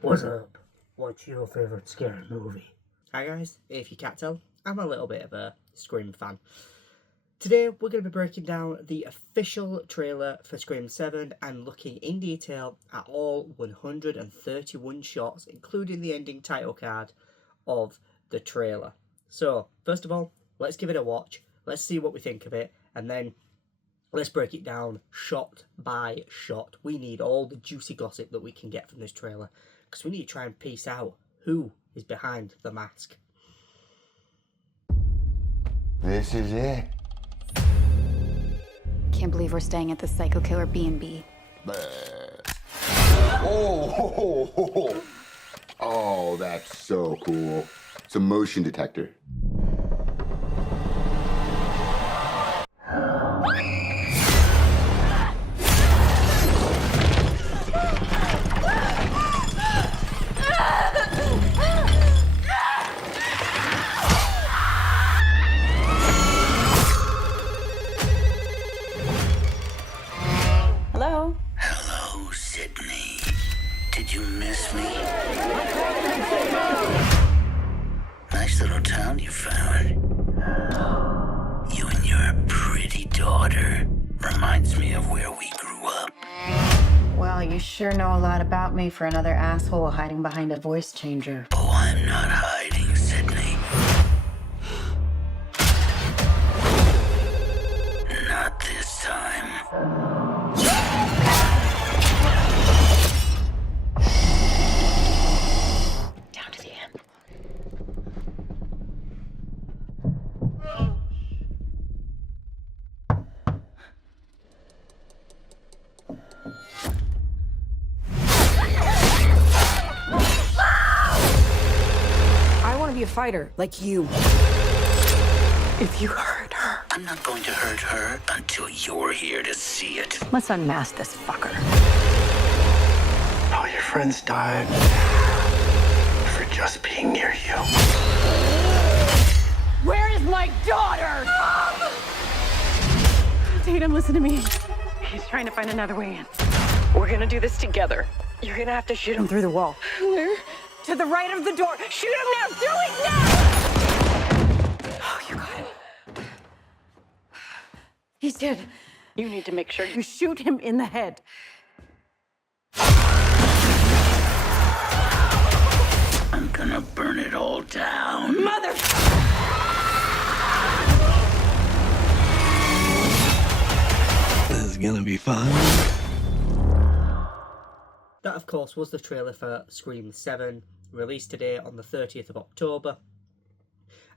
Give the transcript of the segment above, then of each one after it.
What's up? What's your favourite scary movie? Hi guys, if you can't tell, I'm a little bit of a Scream fan. Today we're going to be breaking down the official trailer for Scream 7 and looking in detail at all 131 shots, including the ending title card of the trailer. So, first of all, let's give it a watch, let's see what we think of it, and then let's break it down shot by shot. We need all the juicy gossip that we can get from this trailer, because we need to try and piece out who is behind the mask. This is it. Can't believe we're staying at the Psycho Killer B&B. Oh, that's so cool. It's a motion detector. Hello? Hello, Sidney. Did you miss me? Nice little town you found. You and your pretty daughter. Reminds me of where we grew up. Well, you sure know a lot about me for another asshole hiding behind a voice changer. Oh, I'm not hiding, Sidney. Not this time. Down to the end. I want to be a fighter, like you. If you hurt her. I'm not going to hurt her until you're here to see it. Let's unmask this fucker. All your friends died for just being near you. Where is my daughter? Tatum, listen to me. He's trying to find another way in. We're gonna do this together. You're gonna have to shoot him through the wall. Where? To the right of the door. Shoot him now! Do it now! Oh, you got him. He's dead. You need to make sure You shoot him in the head. I'm gonna burn it all down. Mother! This is gonna be fun. That, of course, was the trailer for Scream 7, released today on the 30th of October.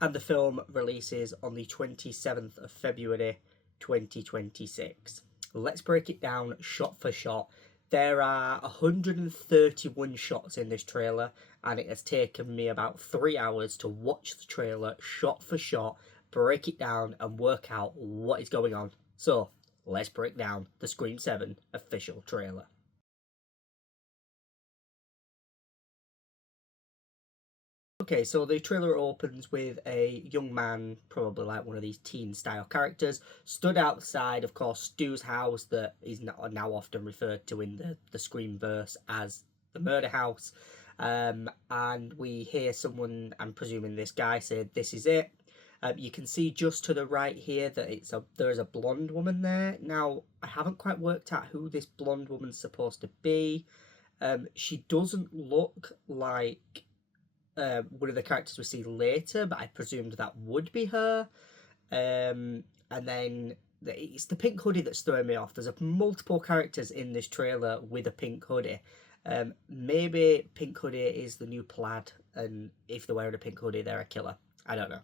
And the film releases on the 27th of February 2026. Let's break it down shot for shot. There are 131 shots in this trailer, and it has taken me about 3 hours to watch the trailer shot for shot, break it down, and work out what is going on. So, let's break down the Scream 7 official trailer. Okay, so the trailer opens with a young man, probably like one of these teen-style characters, stood outside, of course, Stu's house that is now often referred to in the Screamverse as the murder house. And we hear someone, I'm presuming this guy, say, "This is it." You can see just to the right here that there is a blonde woman there. Now, I haven't quite worked out who this blonde woman's supposed to be. She doesn't look like one of the characters we see later, but I presumed that would be her. And then it's the pink hoodie that's throwing me off. There's multiple characters in this trailer with a pink hoodie. Maybe pink hoodie is the new plaid, and if they're wearing a pink hoodie, they're a killer. I don't know.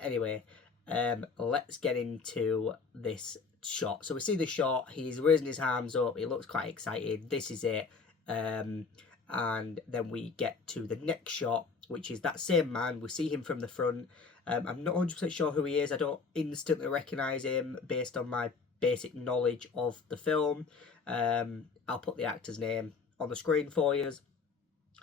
Anyway, let's get into this shot. So we see the shot. He's raising his arms up. He looks quite excited. This is it. And then we get to the next shot, which is that same man. We see him from the front. I'm not 100% sure who he is. I don't instantly recognise him based on my basic knowledge of the film. I'll put the actor's name on the screen for you,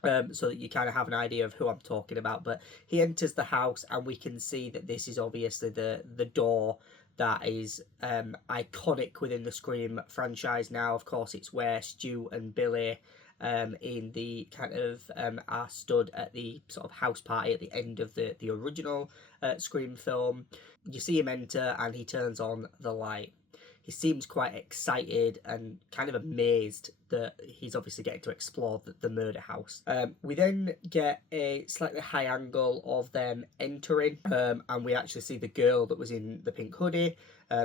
so that you kind of have an idea of who I'm talking about. But he enters the house, and we can see that this is obviously the door that is iconic within the Scream franchise now. Of course, it's where Stu and Billy in the kind of are stood at the sort of house party at the end of the original Scream film. You see him enter and he turns on the light. He seems quite excited and kind of amazed that he's obviously getting to explore the murder house. We then get a slightly high angle of them entering, and we actually see the girl that was in the pink hoodie,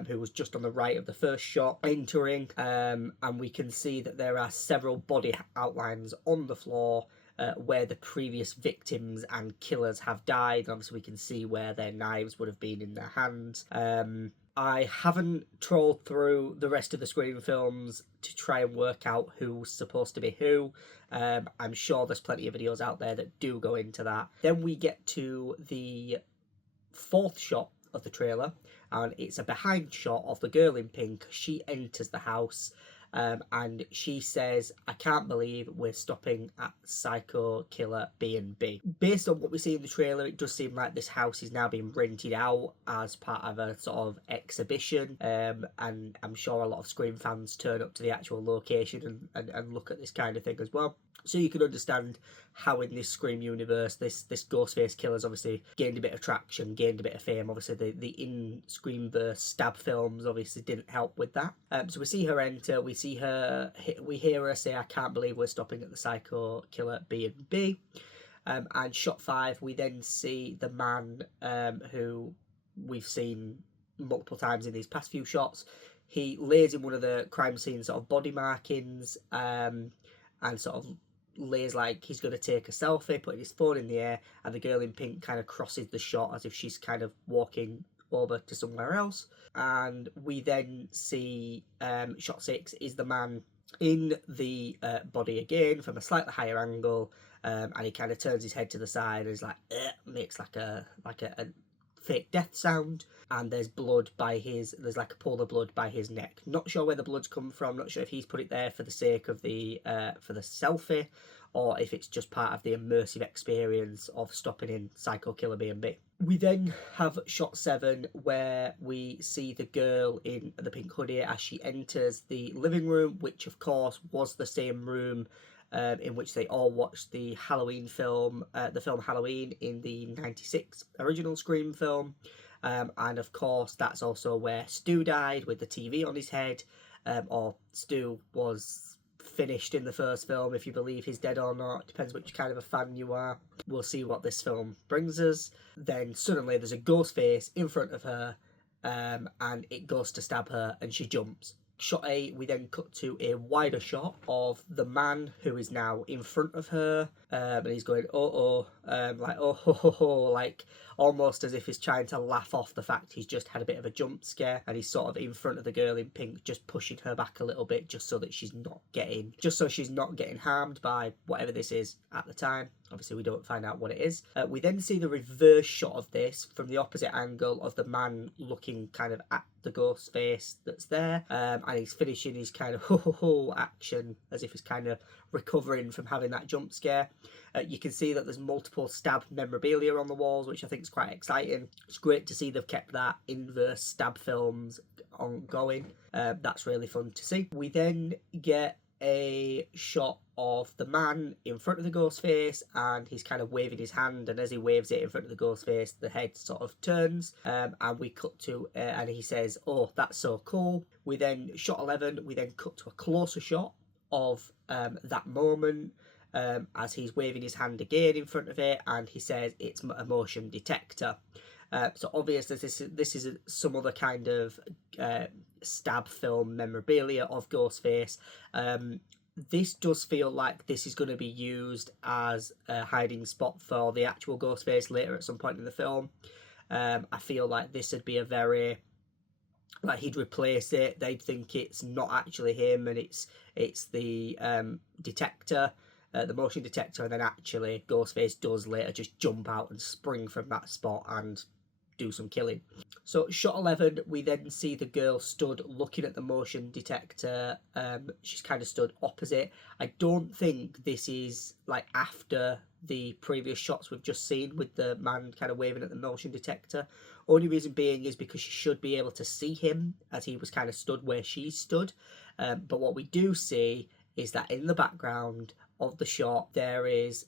who was just on the right of the first shot, entering, and we can see that there are several body outlines on the floor where the previous victims and killers have died. Obviously, we can see where their knives would have been in their hands. I haven't trawled through the rest of the Scream films to try and work out who's supposed to be who. I'm sure there's plenty of videos out there that do go into that. Then we get to the fourth shot of the trailer, and it's a behind shot of the girl in pink. She enters the house, and she says, "I can't believe we're stopping at Psycho Killer B&B." Based on what we see in the trailer, it does seem like this house is now being rented out as part of a sort of exhibition, and I'm sure a lot of Scream fans turn up to the actual location and look at this kind of thing as well. So you can understand how in this Scream universe, this Ghostface killer's obviously gained a bit of traction, gained a bit of fame. Obviously, the in Screamverse stab films obviously didn't help with that. So we see her enter, we hear her say, "I can't believe we're stopping at the Psycho Killer B&B." And shot 5, we then see the man who we've seen multiple times in these past few shots. He lays in one of the crime scene sort of body markings, and sort of lays like he's going to take a selfie, putting his phone in the air, and the girl in pink kind of crosses the shot as if she's kind of walking over to somewhere else. And we then see shot 6 is the man in the body again from a slightly higher angle, and he kind of turns his head to the side and is like, makes like a fake death sound, and there's like a pool of blood by his neck. Not sure where the blood's come from, not sure if he's put it there for the sake of the selfie, or if it's just part of the immersive experience of stopping in Psycho Killer B&B. We then have shot 7 where we see the girl in the pink hoodie as she enters the living room, which of course was the same room in which they all watched the Halloween film, the film Halloween in the 96 original Scream film. And of course, that's also where Stu died with the TV on his head, or Stu was finished in the first film, if you believe he's dead or not. Depends which kind of a fan you are. We'll see what this film brings us. Then suddenly there's a ghost face in front of her, and it goes to stab her and she jumps. Shot 8, we then cut to a wider shot of the man who is now in front of her, and he's going, like, oh, ho, ho, ho, like almost as if he's trying to laugh off the fact he's just had a bit of a jump scare, and he's sort of in front of the girl in pink, just pushing her back a little bit, just so she's not getting harmed by whatever this is at the time. Obviously, we don't find out what it is. We then see the reverse shot of this from the opposite angle of the man looking kind of at the ghost face that's there, and he's finishing his kind of ho ho ho action as if he's kind of recovering from having that jump scare. You can see that there's multiple stab memorabilia on the walls, which I think is quite exciting. It's great to see they've kept that inverse stab films ongoing. That's really fun to see. We then get a shot of the man in front of the ghost face, and he's kind of waving his hand, and as he waves it in front of the ghost face, the head sort of turns, and we cut to and he says, "Oh, that's so cool." We then shot 11, we then cut to a closer shot of that moment, as he's waving his hand again in front of it, and he says it's a motion detector. So obviously this is some other kind of stab film memorabilia of Ghostface. This does feel like this is going to be used as a hiding spot for the actual Ghostface later at some point in the film. I feel like this would be a very, like, he'd replace it, they'd think it's not actually him and it's the detector, the motion detector, and then actually Ghostface does later just jump out and spring from that spot and do some killing. So shot 11, we then see the girl stood looking at the motion detector. She's kind of stood opposite. I don't think this is like after the previous shots we've just seen with the man kind of waving at the motion detector. Only reason being is because she should be able to see him as he was kind of stood where she stood. But what we do see is that in the background of the shot, there is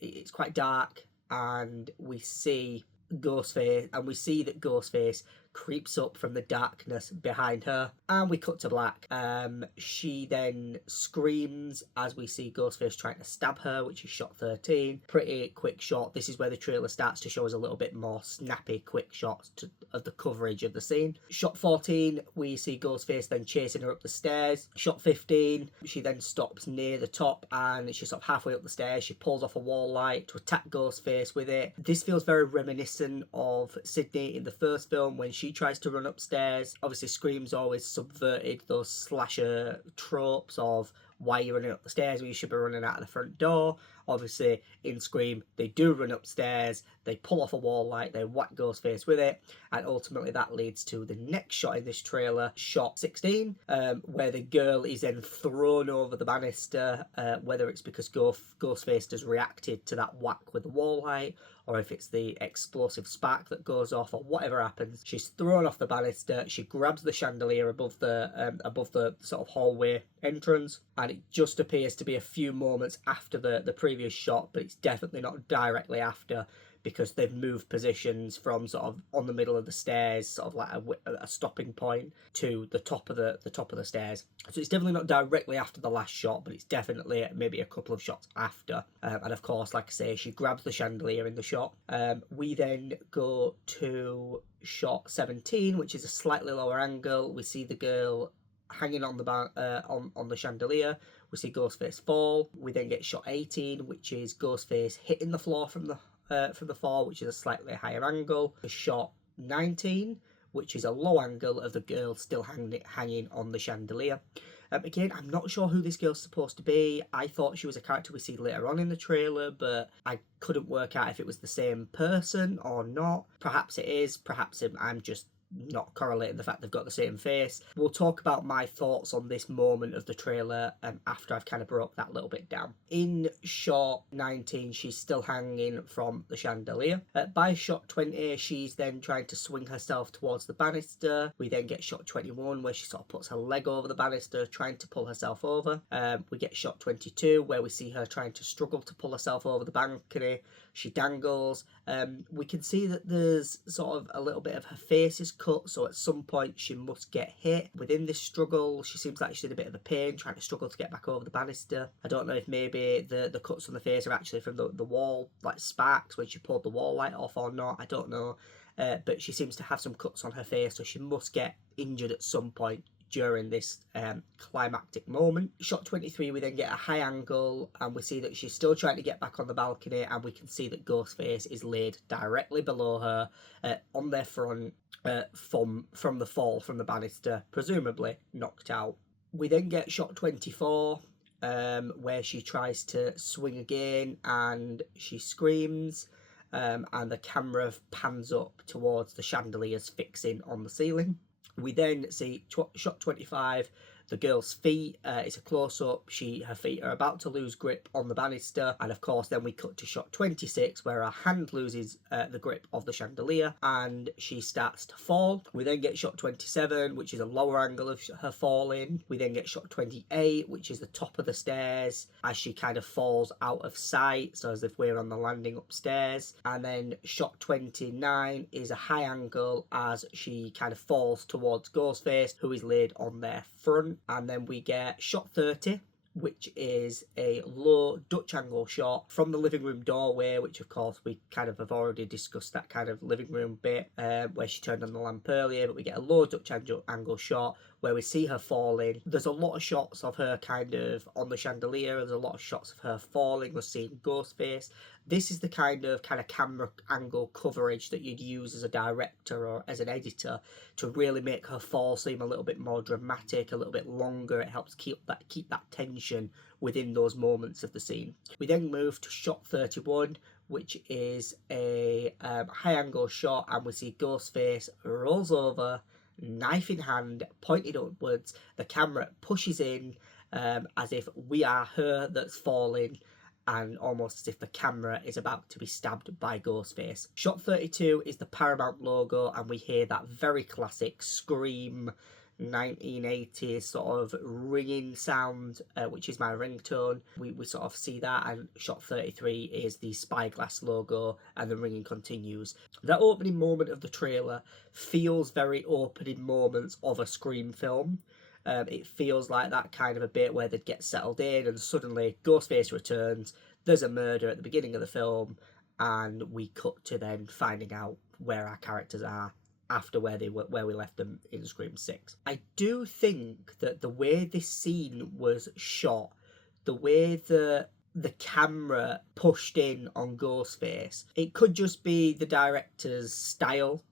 it's quite dark, and we see Ghostface, and we see that Ghostface creeps up from the darkness behind her, and we cut to black. She then screams as we see Ghostface trying to stab her, which is shot 13. Pretty quick shot. This is where the trailer starts to show us a little bit more snappy, quick shots of the coverage of the scene. Shot 14, we see Ghostface then chasing her up the stairs. Shot 15, she then stops near the top, and she's sort of halfway up the stairs. She pulls off a wall light to attack Ghostface with it. This feels very reminiscent of Sidney in the first film when she tries to run upstairs. Obviously, Scream's always subverted those slasher tropes of why you're running up the stairs when you should be running out of the front door. Obviously, in Scream, they do run upstairs, they pull off a wall light, they whack Ghostface with it, and ultimately that leads to the next shot in this trailer, shot 16, where the girl is then thrown over the banister, whether it's because Ghostface has reacted to that whack with the wall light, or if it's the explosive spark that goes off, or whatever happens. She's thrown off the banister, she grabs the chandelier above the sort of hallway entrance, and it just appears to be a few moments after the previous shot, but it's definitely not directly after, because they've moved positions from sort of on the middle of the stairs, sort of like a stopping point, to the top of the stairs. So it's definitely not directly after the last shot, but it's definitely maybe a couple of shots after. And of course, like I say, she grabs the chandelier in the shot. We then go to shot 17, which is a slightly lower angle. We see the girl hanging on the chandelier. We see Ghostface fall. We then get shot 18, which is Ghostface hitting the floor from the fall, which is a slightly higher angle. Shot 19, which is a low angle of the girl still hanging on the chandelier. Again, I'm not sure who this girl's supposed to be. I thought she was a character we see later on in the trailer, but I couldn't work out if it was the same person or not. Perhaps it is. Perhaps I'm just not correlating the fact they've got the same face. We'll talk about my thoughts on this moment of the trailer after I've kind of broke that little bit down. In shot 19, she's still hanging from the chandelier. By shot 20, she's then trying to swing herself towards the banister. We then get shot 21, where she sort of puts her leg over the banister, trying to pull herself over. We get shot 22, where we see her trying to struggle to pull herself over the balcony. She dangles. We can see that there's sort of a little bit of her face is cut, so at some point she must get hit. Within this struggle, she seems like she's in a bit of a pain, trying to struggle to get back over the banister. I don't know if maybe the cuts on the face are actually from the wall, like sparks when she pulled the wall light off or not. I don't know. But she seems to have some cuts on her face, so she must get injured at some point during this climactic moment. Shot 23, we then get a high angle, and we see that she's still trying to get back on the balcony, and we can see that Ghostface is laid directly below her on their front from the fall from the banister, presumably knocked out. We then get shot 24, where she tries to swing again, and she screams, and the camera pans up towards the chandeliers fixing on the ceiling. We then see shot 25, the girl's feet. It's a close-up. Her feet are about to lose grip on the banister, and of course then we cut to shot 26, where her hand loses the grip of the chandelier and she starts to fall. We then get shot 27, which is a lower angle of her falling. We then get shot 28, which is the top of the stairs as she kind of falls out of sight, so as if we're on the landing upstairs. And then shot 29 is a high angle as she kind of falls towards Ghostface, who is laid on their front. And then we get shot 30, which is a low Dutch angle shot from the living room doorway, which of course we kind of have already discussed that kind of living room bit where she turned on the lamp earlier, but we get a low Dutch angle shot where we see her falling. There's a lot of shots of her kind of on the chandelier. There's a lot of shots of her falling. We're seeing Ghostface. This is the kind of camera angle coverage that you'd use as a director or as an editor to really make her fall seem a little bit more dramatic, a little bit longer. It helps keep that tension within those moments of the scene. We then move to shot 31, which is a high angle shot, and we see Ghostface rolls over, knife in hand, pointed upwards. The camera pushes in as if we are her that's falling, and almost as if the camera is about to be stabbed by Ghostface. Shot 32 is the Paramount logo, and we hear that very classic Scream 1980s sort of ringing sound, which is my ringtone. We sort of see that, and shot 33 is the Spyglass logo, and the ringing continues. That opening moment of the trailer feels very opening moments of a Scream film. It feels like that kind of a bit where they'd get settled in and suddenly Ghostface returns, there's a murder at the beginning of the film, and we cut to then finding out where our characters are after where we left them in Scream 6. I do think that the way this scene was shot, the way the camera pushed in on Ghostface, it could just be the director's style.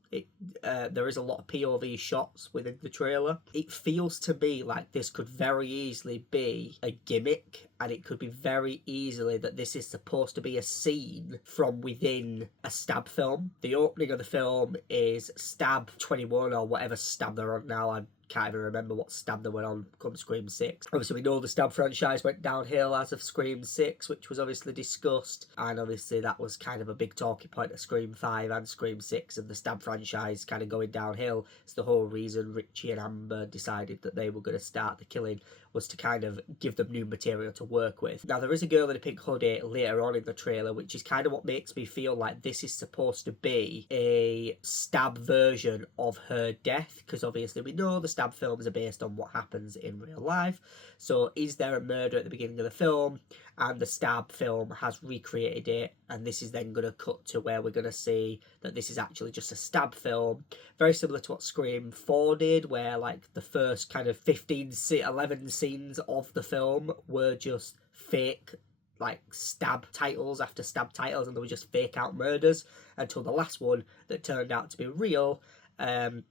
There is a lot of POV shots within the trailer. It feels to me like this could very easily be a gimmick, and it could be very easily that this is supposed to be a scene from within a Stab film. The opening of the film is Stab 21 or whatever Stab they're on now. I can't even remember what Stab they went on come Scream 6. Obviously we know the Stab franchise went downhill as of Scream 6, which was obviously discussed, and obviously that was kind of a big talking point of Scream 5 and Scream 6, and the Stab franchise kind of going downhill. It's the whole reason Richie and Amber decided that they were going to start the killing, was to kind of give them new material to work with. Now there is a girl in a pink hoodie later on in the trailer, which is kind of what makes me feel like this is supposed to be a Stab version of her death, because obviously we know the Stab films are based on what happens in real life. So is there a murder at the beginning of the film, and the Stab film has recreated it, and this is then going to cut to where we're going to see that this is actually just a Stab film, very similar to what Scream 4 did, where like the first kind of 11 scenes of the film were just fake like Stab titles after Stab titles, and they were just fake out murders until the last one that turned out to be real,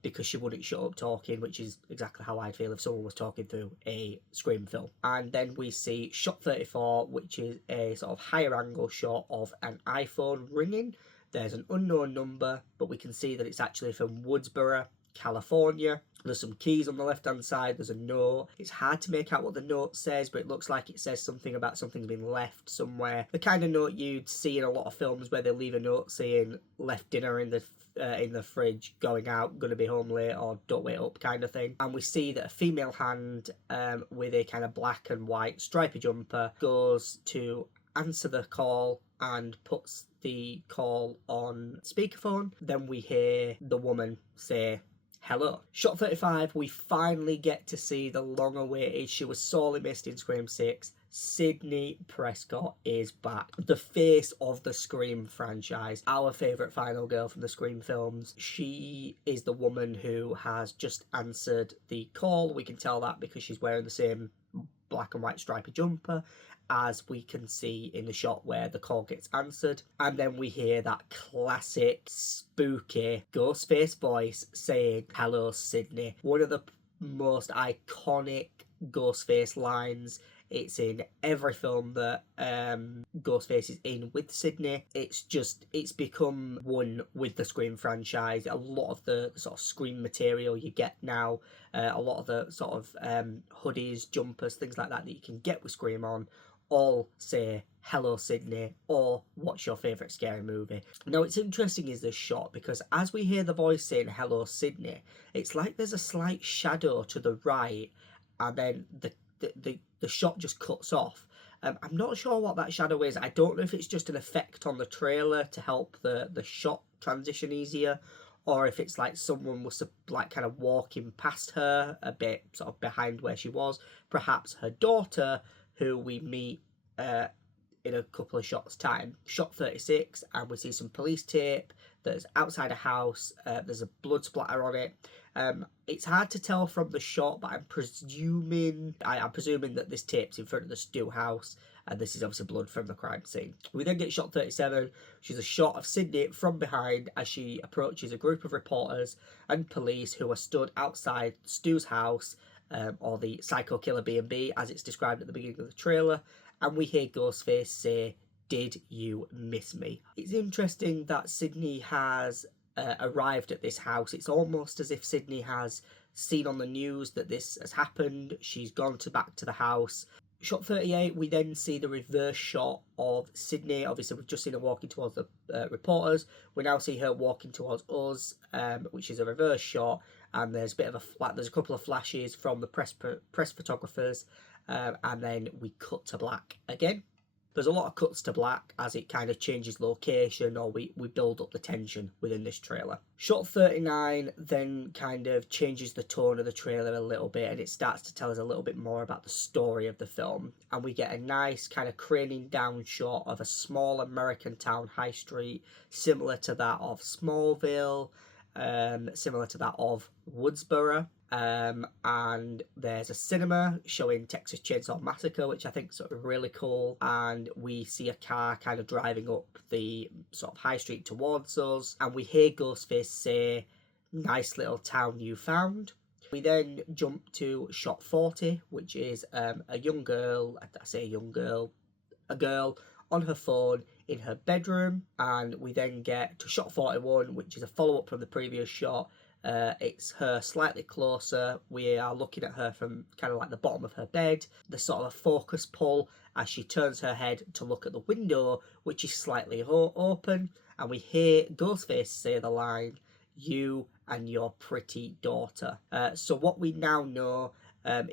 because she wouldn't shut up talking, which is exactly how I'd feel if someone was talking through a Scream film. And then we see shot 34, which is a sort of higher angle shot of an iPhone ringing. There's an unknown number, but we can see that it's actually from Woodsboro, California. There's some keys on the left hand side, there's a note. It's hard to make out what the note says, but it looks like it says something about something's been left somewhere. The kind of note you'd see in a lot of films where they leave a note saying left dinner in the fridge, going out, gonna be home late, or don't wait up kind of thing. And we see that a female hand with a kind of black and white stripy jumper goes to answer the call and puts the call on speakerphone. Then we hear the woman say hello. Shot 35, we finally get to see the long-awaited, she was sorely missed in Scream 6, Sidney Prescott is back. The face of the Scream franchise, our favourite final girl from the Scream films. She is the woman who has just answered the call. We can tell that because she's wearing the same black and white stripy jumper as we can see in the shot where the call gets answered. And then we hear that classic spooky Ghostface voice saying, "Hello, Sidney." One of the most iconic Ghostface lines. It's in every film that Ghostface is in with Sidney. It's become one with the Scream franchise. A lot of the sort of Scream material you get now, a lot of the sort of hoodies, jumpers, things like that you can get with Scream on, all say "Hello, Sidney" or "What's your favourite scary movie?" Now, it's interesting is this shot, because as we hear the voice saying "Hello, Sidney," it's like there's a slight shadow to the right, and then the shot just cuts off. I'm not sure what that shadow is. I don't know if it's just an effect on the trailer to help the shot transition easier, or if it's like someone was like kind of walking past her a bit sort of behind where she was. Perhaps her daughter, who we meet in a couple of shots time. Shot 36, and we see some police tape that's outside a house. There's a blood splatter on it. It's hard to tell from the shot, but I'm presuming that this tape's in front of the Stu house, and this is obviously blood from the crime scene. We then get shot 37, which is a shot of Sidney from behind as she approaches a group of reporters and police who are stood outside Stu's house, or the Psycho Killer B&B as it's described at the beginning of the trailer, and we hear Ghostface say, "Did you miss me?" It's interesting that Sidney has arrived at this house. It's almost as if Sidney has seen on the news that this has happened. She's gone back to the house, Shot 38, we then see the reverse shot of Sidney. Obviously, we've just seen her walking towards the reporters. We now see her walking towards us, which is a reverse shot. And there's a bit of there's a couple of flashes from the press photographers, and then we cut to black again. There's a lot of cuts to black as it kind of changes location, or we build up the tension within this trailer. Shot 39 then kind of changes the tone of the trailer a little bit, and it starts to tell us a little bit more about the story of the film. And we get a nice kind of craning down shot of a small American town high street, similar to that of Smallville, similar to that of Woodsboro. And there's a cinema showing Texas Chainsaw Massacre, which I think is sort of really cool. And we see a car kind of driving up the sort of high street towards us, and we hear Ghostface say, "Nice little town you found." We then jump to shot 40, which is a young girl, I say a young girl, a girl on her phone in her bedroom. And we then get to shot 41, which is a follow-up from the previous shot. It's her slightly closer. We are looking at her from kind of like the bottom of her bed. The sort of a focus pull as she turns her head to look at the window, which is slightly open. And we hear Ghostface say the line, "You and your pretty daughter." So what we now know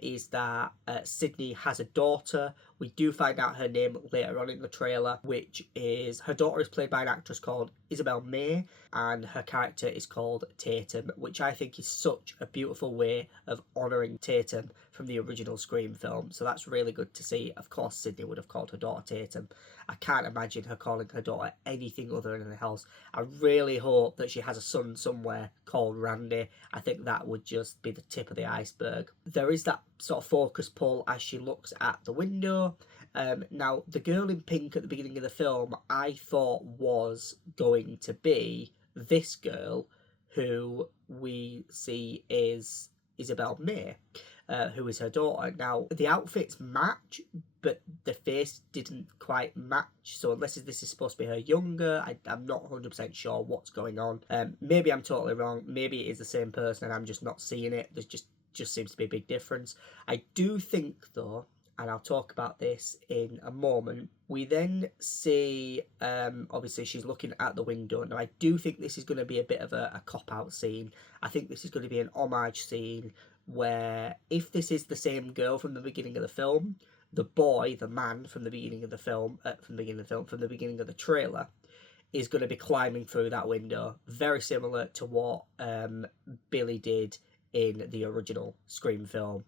is that Sidney has a daughter. We do find out her name later on in the trailer, which is, her daughter is played by an actress called Isabel May, and her character is called Tatum, which I think is such a beautiful way of honouring Tatum from the original Scream film. So that's really good to see. Of course, Sidney would have called her daughter Tatum. I can't imagine her calling her daughter anything other than anything else. I really hope that she has a son somewhere called Randy. I think that would just be the tip of the iceberg. There is that sort of focus pull as she looks at the window. Now, the girl in pink at the beginning of the film, I thought was going to be this girl who we see is Isabel May, who is her daughter. Now, the outfits match, but the face didn't quite match. So unless this is supposed to be her younger, I'm not 100% sure what's going on. Maybe I'm totally wrong. Maybe it is the same person and I'm just not seeing it. There's just seems to be a big difference. I do think, though, and I'll talk about this in a moment, we then see, obviously she's looking at the window. Now, I do think this is going to be a bit of a cop-out scene. I think this is going to be an homage scene where, if this is the same girl from the beginning of the film, the boy, the man from the beginning of the film, from the beginning of the trailer, is going to be climbing through that window, very similar to what Billy did in the original Scream film,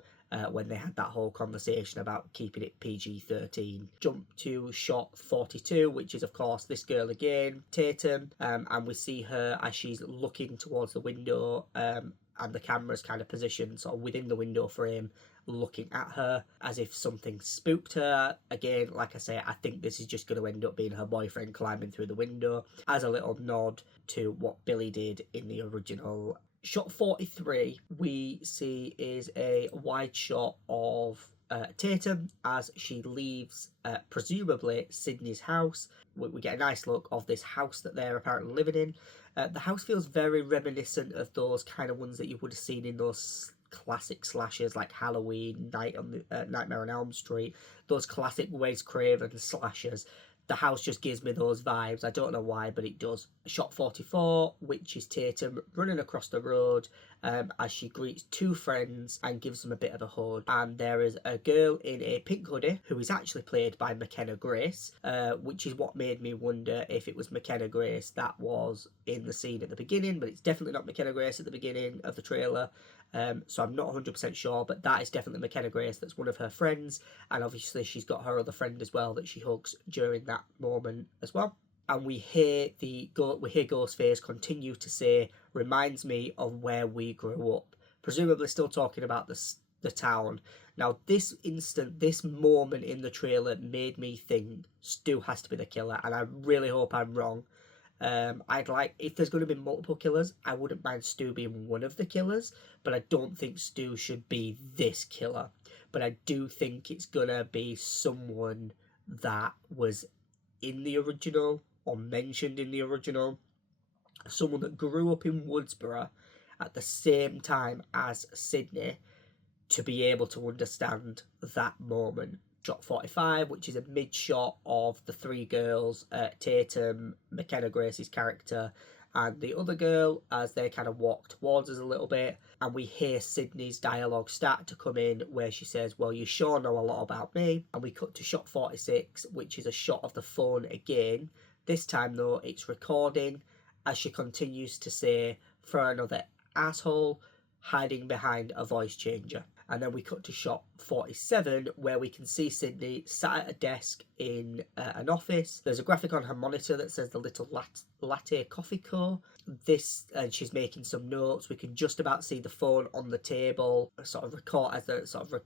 when they had that whole conversation about keeping it PG-13. Jump to shot 42, which is, of course, this girl again, Tatum, and we see her as she's looking towards the window, and the camera's kind of positioned sort of within the window frame, looking at her as if something spooked her. Again, like I say, I think this is just going to end up being her boyfriend climbing through the window, as a little nod to what Billy did in the original. Shot 43 we see is a wide shot of Tatum as she leaves presumably Sidney's house. We get a nice look of this house that they're apparently living in. The house feels very reminiscent of those kind of ones that you would have seen in those classic slashers like Halloween, Nightmare on Elm Street, those classic Wes Craven slashers. The house just gives me those vibes. I don't know why, but it does. Shot 44, which is Tatum running across the road as she greets two friends and gives them a bit of a hug. And there is a girl in a pink hoodie who is actually played by McKenna Grace, which is what made me wonder if it was McKenna Grace that was in the scene at the beginning, but it's definitely not McKenna Grace at the beginning of the trailer. So I'm not 100% sure, but that is definitely McKenna Grace. That's one of her friends, and obviously she's got her other friend as well that she hugs during that moment as well. And we hear Ghostface continue to say, "Reminds me of where we grew up," presumably still talking about the town. Now, this moment in the trailer made me think Stu has to be the killer, and I really hope I'm wrong. If there's going to be multiple killers, I wouldn't mind Stu being one of the killers, but I don't think Stu should be this killer. But I do think it's going to be someone that was in the original or mentioned in the original, someone that grew up in Woodsboro at the same time as Sidney, to be able to understand that moment. shot 45, which is a mid shot of the three girls, Tatum, McKenna Grace's character, and the other girl, as they kind of walk towards us a little bit, and we hear Sidney's dialogue start to come in where she says, well, you sure know a lot about me. And we cut to shot 46, which is a shot of the phone again. This time though, it's recording as she continues to say, for another asshole, hiding behind a voice changer. And then we cut to shot 47, where we can see Sidney sat at a desk in an office. There's a graphic on her monitor that says the Little Latte Coffee Co. And she's making some notes. We can just about see the phone on the table, sort of record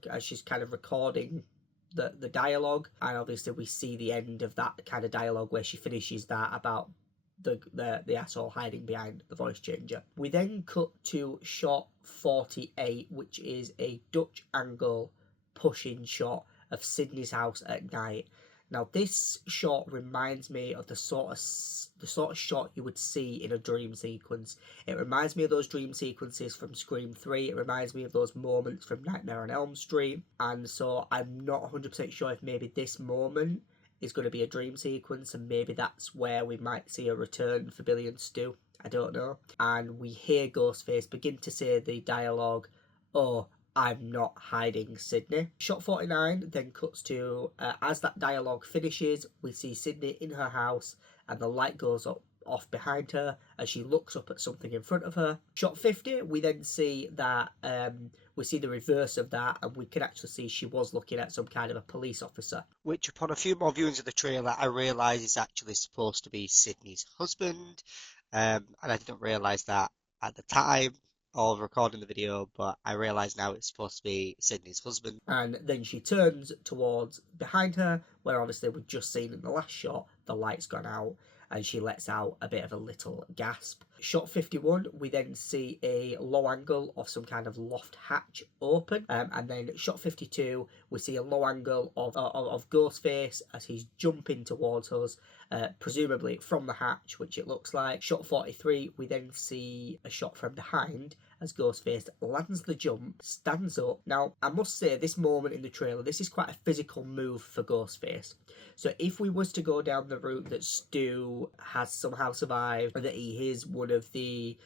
as she's kind of recording the dialogue. And obviously we see the end of that kind of dialogue where she finishes that about the asshole hiding behind the voice changer. We then cut to shot 48, which is a Dutch angle push-in shot of Sidney's house at night. Now this shot reminds me of the sort of shot you would see in a dream sequence. It reminds me of those dream sequences from Scream 3. It reminds me of those moments from Nightmare on Elm Street. And so I'm not 100% sure if maybe this moment is going to be a dream sequence, and maybe that's where we might see a return for Billy and Stu. I don't know. And we hear Ghostface begin to say the dialogue, oh, I'm not hiding, Sidney. Shot 49 then cuts to, as that dialogue finishes, we see Sidney in her house and the light goes off behind her as she looks up at something in front of her. Shot 50, we then see that we see the reverse of that, and we can actually see she was looking at some kind of a police officer. Which, upon a few more viewings of the trailer, I realise is actually supposed to be Sidney's husband. And I didn't realise that at the time of recording the video, but I realise now it's supposed to be Sidney's husband. And then she turns towards behind her, where obviously we've just seen in the last shot, the light's gone out, and she lets out a bit of a little gasp. Shot 51, we then see a low angle of some kind of loft hatch open. And then shot 52, we see a low angle of Ghostface as he's jumping towards us, presumably from the hatch, which it looks like. Shot 43, we then see a shot from behind as Ghostface lands the jump, stands up. Now, I must say, this moment in the trailer, this is quite a physical move for Ghostface. So if we was to go down the route that Stu has somehow survived, that he is one of the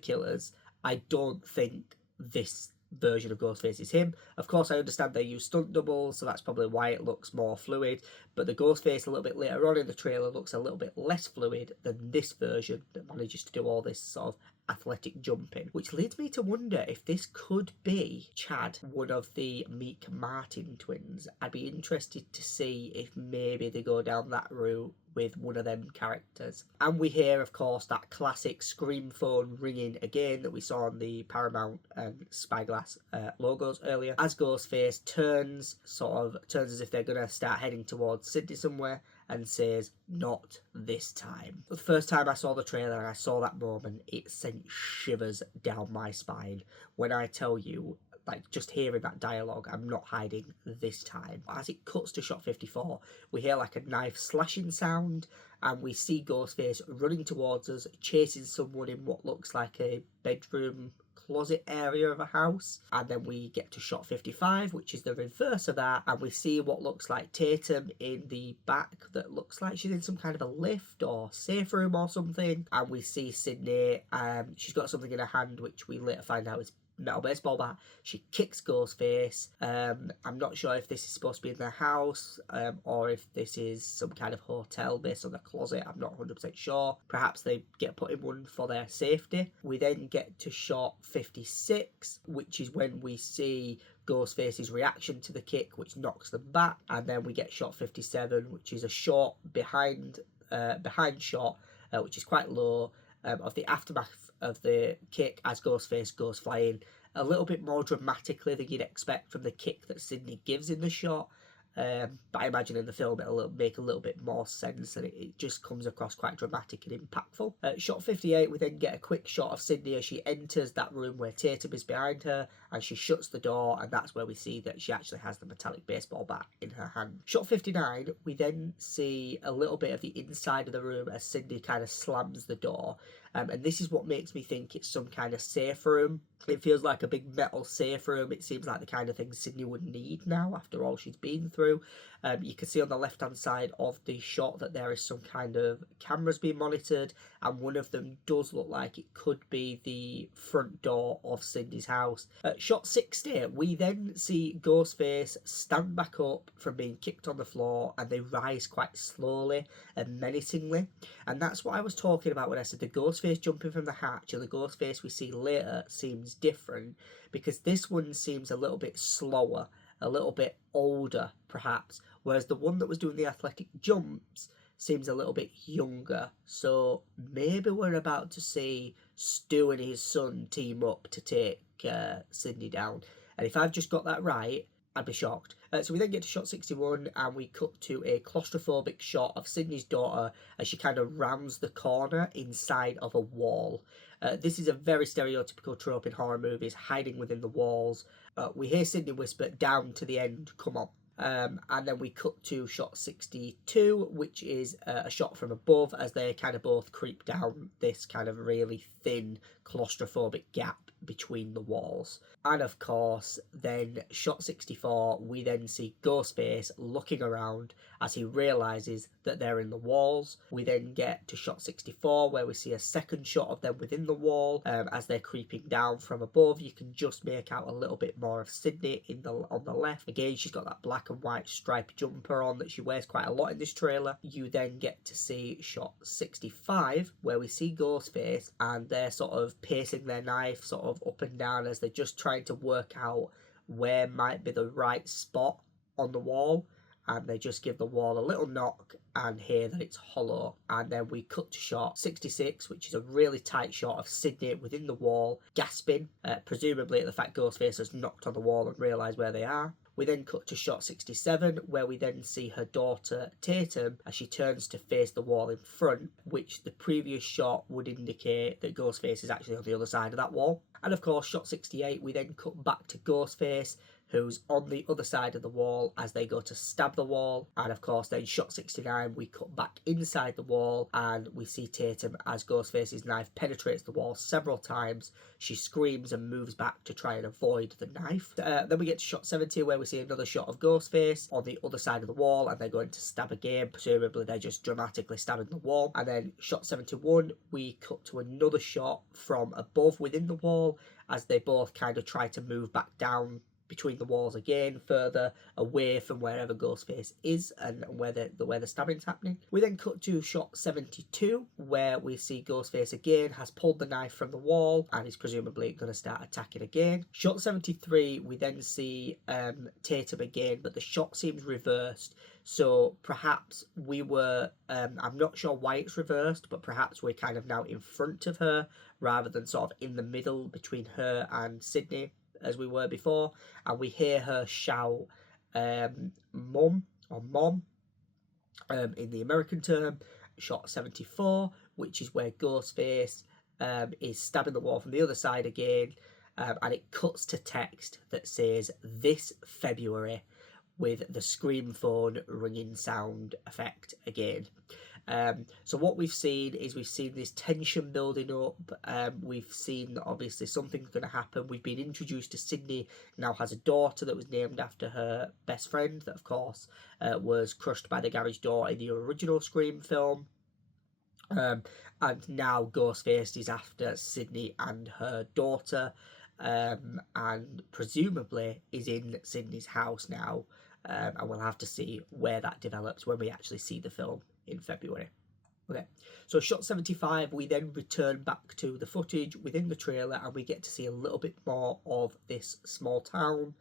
killers, I don't think this version of Ghostface is him. Of course, I understand they use stunt doubles, so that's probably why it looks more fluid, but the Ghostface a little bit later on in the trailer looks a little bit less fluid than this version that manages to do all this sort of athletic jumping, which leads me to wonder if this could be Chad, one of the Meek Martin twins. I'd be interested to see if maybe they go down that route with one of them characters. And we hear, of course, that classic Scream phone ringing again that we saw on the Paramount and Spyglass logos earlier, as Ghostface turns as if they're gonna start heading towards Sidney somewhere, and says, not this time. The first time I saw the trailer and I saw that moment, it sent shivers down my spine. When I tell you, like, just hearing that dialogue, I'm not hiding this time. As it cuts to shot 54, we hear like a knife slashing sound, and we see Ghostface running towards us, chasing someone in what looks like a bedroom closet area of a house. And then we get to shot 55, which is the reverse of that, and we see what looks like Tatum in the back that looks like she's in some kind of a lift or safe room or something. And we see Sidney, she's got something in her hand which we later find out is metal baseball bat. She kicks Ghostface. I'm not sure if this is supposed to be in their house, or if this is some kind of hotel based on the closet. I'm not 100% sure. Perhaps they get put in one for their safety. We then get to shot 56, which is when we see Ghostface's reaction to the kick, which knocks them back. And then we get shot 57, which is a shot behind shot, which is quite low, of the aftermath of the kick as Ghostface goes flying, a little bit more dramatically than you'd expect from the kick that Sidney gives in the shot. But I imagine in the film it'll make a little bit more sense, and it just comes across quite dramatic and impactful. Shot 58, we then get a quick shot of Sidney as she enters that room where Tatum is behind her, and she shuts the door, and that's where we see that she actually has the metallic baseball bat in her hand. Shot 59, we then see a little bit of the inside of the room as Sidney kind of slams the door. And this is what makes me think it's some kind of safe room. It feels like a big metal safe room. It seems like the kind of thing Sidney would need now after all she's been through. You can see on the left-hand side of the shot that there is some kind of cameras being monitored, and one of them does look like it could be the front door of Sidney's house. Shot 60, we then see Ghostface stand back up from being kicked on the floor, and they rise quite slowly and menacingly. And that's what I was talking about when I said the Ghostface jumping from the hatch and the Ghostface we see later seems different, because this one seems a little bit slower, a little bit older perhaps, whereas the one that was doing the athletic jumps seems a little bit younger. So maybe we're about to see Stu and his son team up to take Sidney down. And if I've just got that right, I'd be shocked. So we then get to shot 61, and we cut to a claustrophobic shot of Sidney's daughter as she kind of rounds the corner inside of a wall. This is a very stereotypical trope in horror movies, hiding within the walls. We hear Sidney whisper, "Down to the end, come on." And then we cut to shot 62, which is a shot from above as they kind of both creep down this kind of really thin claustrophobic gap between the walls. And of course, then shot 64, we then see Ghostface looking around as he realises that they're in the walls. We then get to shot 64, where we see a second shot of them within the wall as they're creeping down from above. You can just make out a little bit more of Sidney on the left. Again, she's got that black and white striped jumper on that she wears quite a lot in this trailer. You then get to see shot 65, where we see Ghostface, and they're sort of pacing their knife sort of up and down as they're just trying to work out where might be the right spot on the wall, and they just give the wall a little knock and hear that it's hollow. And then we cut to shot 66, which is a really tight shot of Sidney within the wall, gasping, presumably at the fact Ghostface has knocked on the wall and realised where they are. We then cut to shot 67, where we then see her daughter Tatum as she turns to face the wall in front, which the previous shot would indicate that Ghostface is actually on the other side of that wall. And of course, shot 68, we then cut back to Ghostface, who's on the other side of the wall as they go to stab the wall. And of course, then shot 69, we cut back inside the wall and we see Tatum as Ghostface's knife penetrates the wall several times. She screams and moves back to try and avoid the knife. Then we get to shot 70, where we see another shot of Ghostface on the other side of the wall, and they're going to stab again. Presumably they're just dramatically stabbing the wall. And then shot 71, we cut to another shot from above within the wall as they both kind of try to move back down between the walls again, further away from wherever Ghostface is and where the stabbing's happening. We then cut to shot 72, where we see Ghostface again has pulled the knife from the wall and is presumably going to start attacking again. Shot 73, we then see Tatum again, but the shot seems reversed. So perhaps we were, I'm not sure why it's reversed, but perhaps we're kind of now in front of her rather than sort of in the middle between her and Sidney, as we were before, and we hear her shout mum or mom in the American term. Shot 74, which is where Ghostface is stabbing the wall from the other side again, and it cuts to text that says "this February" with the scream phone ringing sound effect again. So what we've seen is this tension building up. We've seen that obviously something's going to happen. We've been introduced to Sidney now has a daughter that was named after her best friend that of course was crushed by the garage door in the original Scream film. And now Ghostface is after Sidney and her daughter, and presumably is in Sidney's house now. And we'll have to see where that develops when we actually see the film in February. Okay, so shot 75, we then return back to the footage within the trailer and we get to see a little bit more of this small town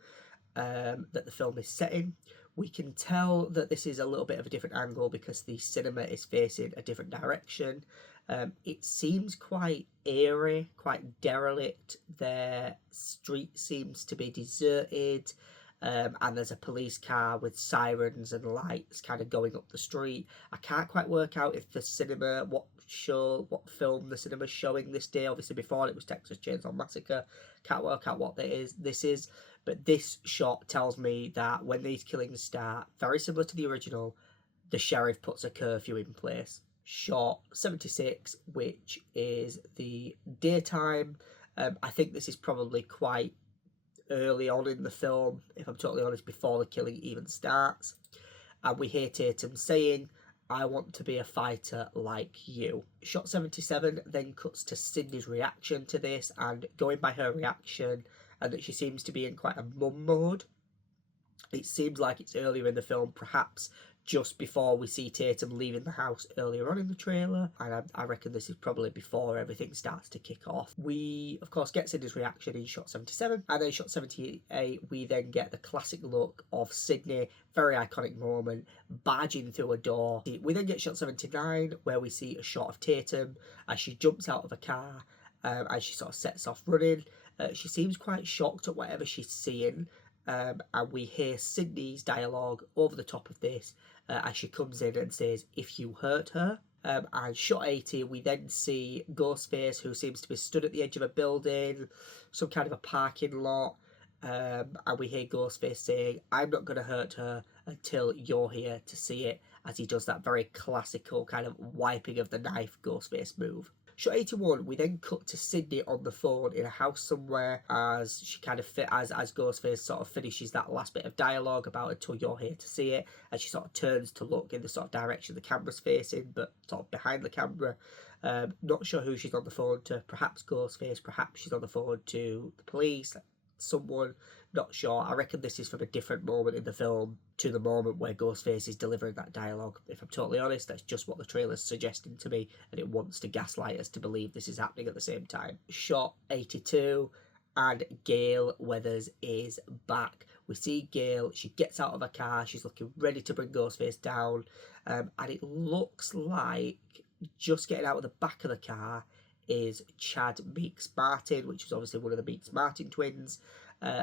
that the film is set in. We can tell that this is a little bit of a different angle because the cinema is facing a different direction. It seems quite eerie, quite derelict. Their street seems to be deserted. and there's a police car with sirens and lights kind of going up the street. I can't quite work out if the cinema, what film the cinema's showing this day. Obviously before it was Texas Chainsaw Massacre. Can't work out what this is, but this shot tells me that when these killings start, very similar to the original, the sheriff puts a curfew in place. Shot 76, which is the daytime. I think this is probably quite early on in the film, if I'm totally honest, before the killing even starts. And we hear Tatum saying, "I want to be a fighter like you." Shot 77 then cuts to Sidney's reaction to this, and going by her reaction, and that she seems to be in quite a mum mode. It seems like it's earlier in the film, perhaps just before we see Tatum leaving the house earlier on in the trailer, and I reckon this is probably before everything starts to kick off. We, of course, get Sidney's reaction in shot 77, and then shot 78, we then get the classic look of Sidney, very iconic moment, barging through a door. We then get shot 79, where we see a shot of Tatum as she jumps out of a car, and she sort of sets off running. She seems quite shocked at whatever she's seeing, and we hear Sidney's dialogue over the top of this as she comes in and says, "If you hurt her." And shot 80, we then see Ghostface, who seems to be stood at the edge of a building, some kind of a parking lot, and we hear Ghostface saying, "I'm not going to hurt her until you're here to see it," as he does that very classical kind of wiping of the knife Ghostface move. Shot 81, we then cut to Sidney on the phone in a house somewhere as she kind of as Ghostface sort of finishes that last bit of dialogue about "until you're here to see it," and she sort of turns to look in the sort of direction the camera's facing, but sort of behind the camera. Not sure who she's on the phone to, perhaps Ghostface, perhaps she's on the phone to the police, someone, not sure. I reckon this is from a different moment in the film to the moment where Ghostface is delivering that dialogue. If I'm totally honest, that's just what the trailer's suggesting to me, and it wants to gaslight us to believe this is happening at the same time. Shot 82, and Gale Weathers is back. We see Gale, she gets out of a car, she's looking ready to bring Ghostface down, and it looks like just getting out of the back of the car is Chad Meeks Martin, which is obviously one of the Meeks Martin twins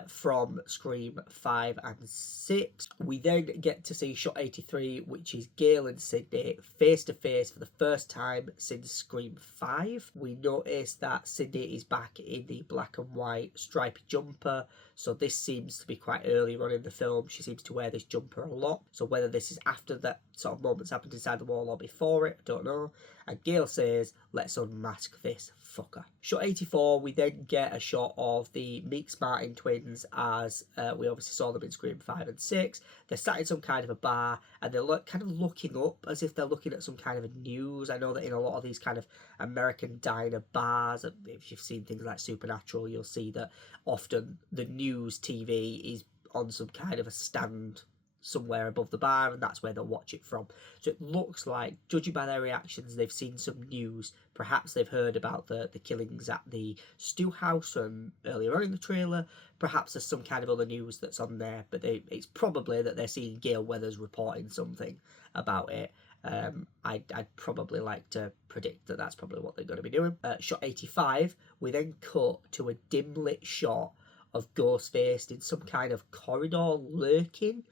from Scream 5 and 6. We then get to see shot 83, which is Gale and Sidney face to face for the first time since Scream 5. We notice that Sidney is back in the black and white stripy jumper, so this seems to be quite early on in the film. She seems to wear this jumper a lot, so whether this is after that sort of moment's happened inside the wall or before it, I don't know. And Gale says, "Let's unmask this fucker." Shot 84, we then get a shot of the Meeks Martin twins as we obviously saw them in Scream 5 and 6. They're sat in some kind of a bar, and they're kind of looking up as if they're looking at some kind of a news. I know that in a lot of these kind of American diner bars, if you've seen things like Supernatural, you'll see that often the news TV is on some kind of a stand somewhere above the bar, and that's where they'll watch it from. So it looks like, judging by their reactions, they've seen some news. Perhaps they've heard about the killings at the Stu house from earlier on in the trailer. Perhaps there's some kind of other news that's on there, but it's probably that they're seeing Gale Weathers reporting something about it. I'd probably like to predict that that's probably what they're going to be doing. Shot 85, we then cut to a dim lit shot of Ghostface in some kind of corridor lurking.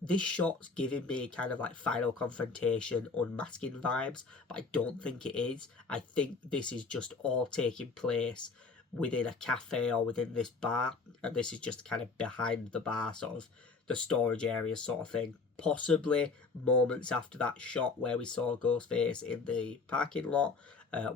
This shot's giving me kind of like Final Confrontation unmasking vibes, but I don't think it is. I think this is just all taking place within a cafe or within this bar, and this is just kind of behind the bar, sort of the storage area sort of thing. Possibly moments after that shot where we saw Ghostface in the parking lot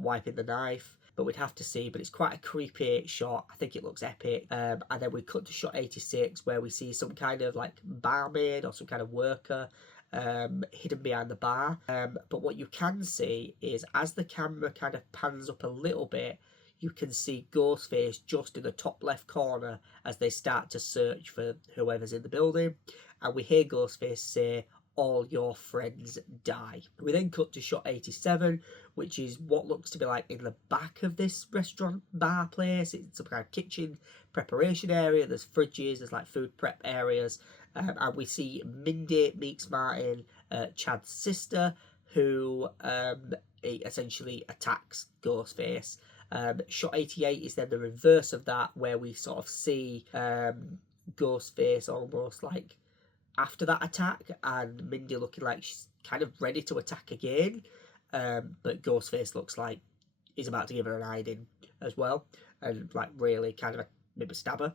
wiping the knife, but we'd have to see. But it's quite a creepy shot. I think it looks epic. And then we cut to shot 86 where we see some kind of like barmaid or some kind of worker hidden behind the bar. But what you can see is as the camera kind of pans up a little bit, you can see Ghostface just in the top left corner as they start to search for whoever's in the building. And we hear Ghostface say, "All your friends die." We then cut to shot 87, which is what looks to be like in the back of this restaurant bar place. It's some kind of kitchen preparation area. There's fridges, there's like food prep areas. And we see Mindy Meeks Martin, Chad's sister, who essentially attacks Ghostface. Shot 88 is then the reverse of that, where we sort of see Ghostface almost like after that attack, and Mindy looking like she's kind of ready to attack again, but Ghostface looks like he's about to give her an hiding as well, and like really kind of maybe stab her.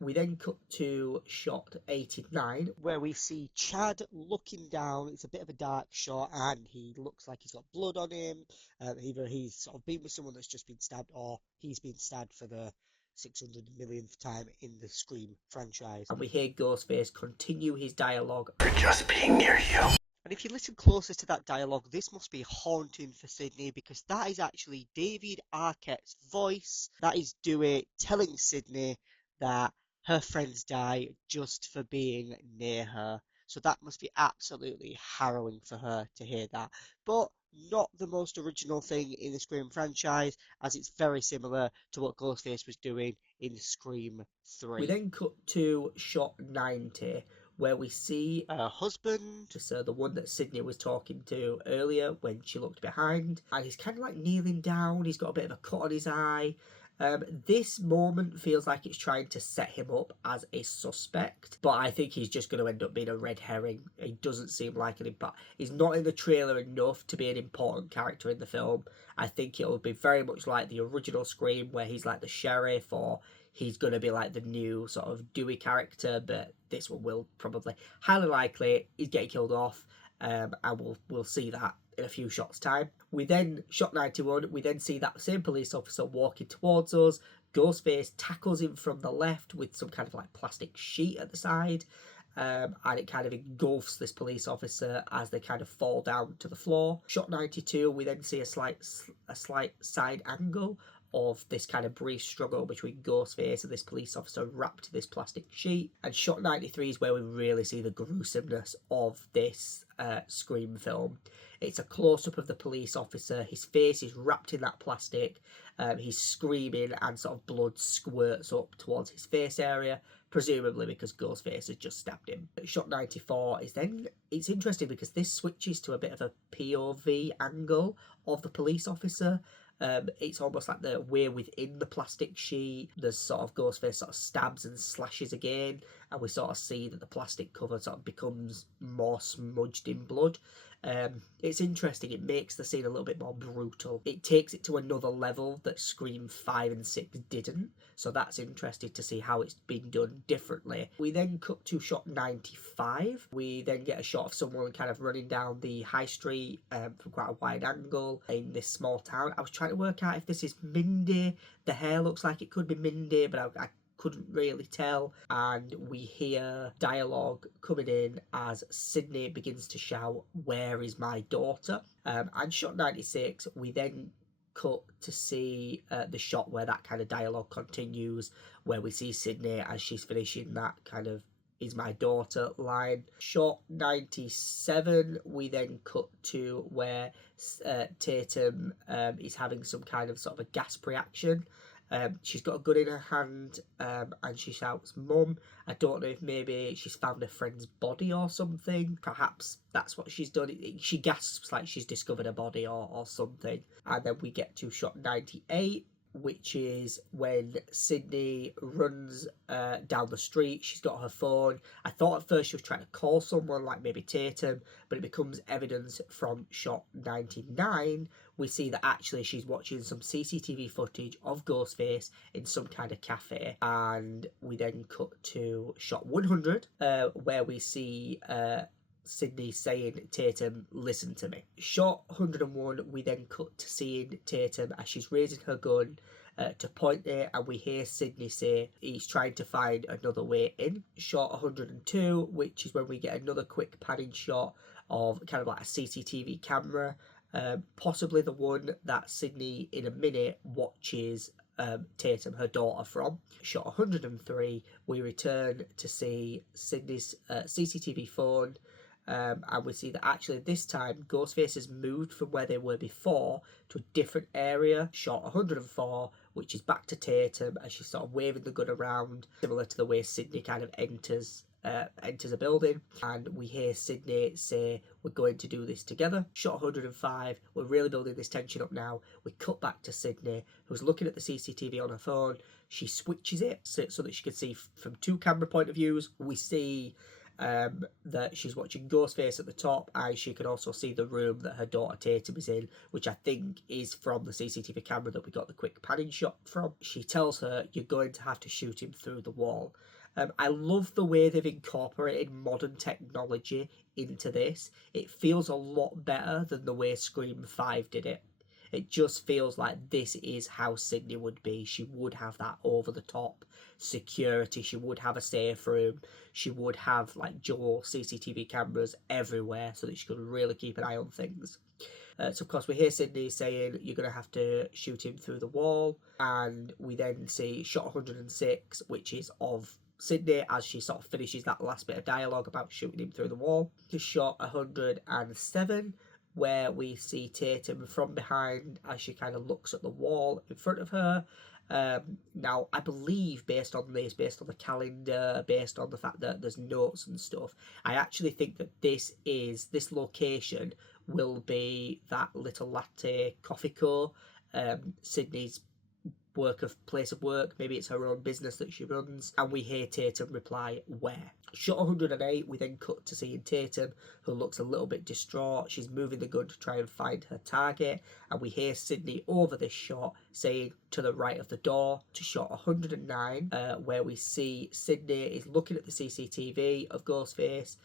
We then cut to shot 89, where we see Chad looking down. It's a bit of a dark shot, and he looks like he's got blood on him. Either he's sort of been with someone that's just been stabbed, or he's been stabbed for the 600 millionth time in the Scream franchise. and we hear Ghostface continue his dialogue. For just being near you. And if you listen closer to that dialogue, this must be haunting for Sidney, because that is actually David Arquette's voice. That is Dewey telling Sidney that her friends die just for being near her. So that must be absolutely harrowing for her to hear that. But not the most original thing in the Scream franchise, as it's very similar to what Ghostface was doing in Scream 3. We then cut to shot 90, where we see her husband, the one that Sidney was talking to earlier when she looked behind, and he's kind of like kneeling down. He's got a bit of a cut on his eye. This moment feels like it's trying to set him up as a suspect, but I think he's just going to end up being a red herring. He doesn't seem like an impact. He's not in the trailer enough to be an important character in the film. I think it'll be very much like the original Scream, where he's like the sheriff, or he's going to be like the new sort of Dewey character, but this one will probably, highly likely, he's getting killed off, and we'll see that in a few shots time. We then, shot 91, we then see that same police officer walking towards us. Ghostface tackles him from the left with some kind of like plastic sheet at the side, and it kind of engulfs this police officer as they kind of fall down to the floor. Shot 92, we then see a slight side angle of this kind of brief struggle between Ghostface and this police officer wrapped in this plastic sheet. And shot 93 is where we really see the gruesomeness of this Scream film. It's a close-up of the police officer. His face is wrapped in that plastic. He's screaming, and sort of blood squirts up towards his face area, presumably because Ghostface has just stabbed him. Shot 94 is then, it's interesting because this switches to a bit of a POV angle of the police officer. It's almost like we're within the plastic sheet. There's sort of Ghostface sort of stabs and slashes again, and we sort of see that the plastic cover sort of becomes more smudged in blood. It's interesting. It makes the scene a little bit more brutal. It takes it to another level that Scream 5 and 6 didn't. So that's interesting to see how it's been done differently. We then cut to shot 95. We then get a shot of someone kind of running down the high street from quite a wide angle in this small town. I was trying to work out if this is Mindy. The hair looks like it could be Mindy, but I couldn't really tell. And we hear dialogue coming in as Sidney begins to shout, "Where is my daughter?" And shot 96, we then cut to see the shot where that kind of dialogue continues, where we see Sidney as she's finishing that kind of "is my daughter" line. Shot 97, we then cut to where Tatum is having some kind of sort of a gasp reaction. She's got a gun in her hand, and she shouts, "Mum." I don't know if maybe she's found a friend's body or something. Perhaps that's what she's done. She gasps like she's discovered a body or something. And then we get to shot 98, which is when Sidney runs down the street. She's got her phone. I thought at first she was trying to call someone, like maybe Tatum, but it becomes evidence from shot 99. We see that actually she's watching some CCTV footage of Ghostface in some kind of cafe. And we then cut to shot 100, where we see Sidney saying, "Tatum, listen to me." Shot 101, we then cut to seeing Tatum as she's raising her gun to point it, and we hear Sidney say he's trying to find another way in. Shot 102, which is when we get another quick panning shot of kind of like a CCTV camera, possibly the one that Sidney in a minute watches Tatum, her daughter, from. Shot 103, we return to see Sidney's CCTV phone, and we see that actually this time Ghostface has moved from where they were before to a different area. Shot 104, which is back to Tatum as she's sort of waving the gun around, similar to the way Sidney kind of enters enters a building, and we hear Sidney say, "We're going to do this together." Shot 105, we're really building this tension up now. We cut back to Sidney, who's looking at the CCTV on her phone. She switches it so that she can see from two camera point of views. We see that she's watching Ghostface at the top, and she can also see the room that her daughter Tatum is in, which I think is from the CCTV camera that we got the quick panning shot from. She tells her, "You're going to have to shoot him through the wall." I love the way they've incorporated modern technology into this. It feels a lot better than the way Scream 5 did it. It just feels like this is how Sidney would be. She would have that over-the-top security. She would have a safe room. She would have like dual CCTV cameras everywhere so that she could really keep an eye on things. So of course we hear Sidney saying, "You're going to have to shoot him through the wall." And we then see shot 106, which is of Sidney as she sort of finishes that last bit of dialogue about shooting him through the wall. To shot 107, where we see Tatum from behind as she kind of looks at the wall in front of her. Now, I believe based on the calendar, based on the fact that there's notes and stuff, I actually think that this location will be that Little Latte Coffee Co. Sydney's place of work. Maybe it's her own business that she runs. And we hear Tatum reply, "Where?" Shot 108, we then cut to seeing Tatum, who looks a little bit distraught. She's moving the gun to try and find her target, and we hear Sidney over this shot saying, "To the right of the door." To shot 109, where we see Sidney is looking at the CCTV of Ghostface.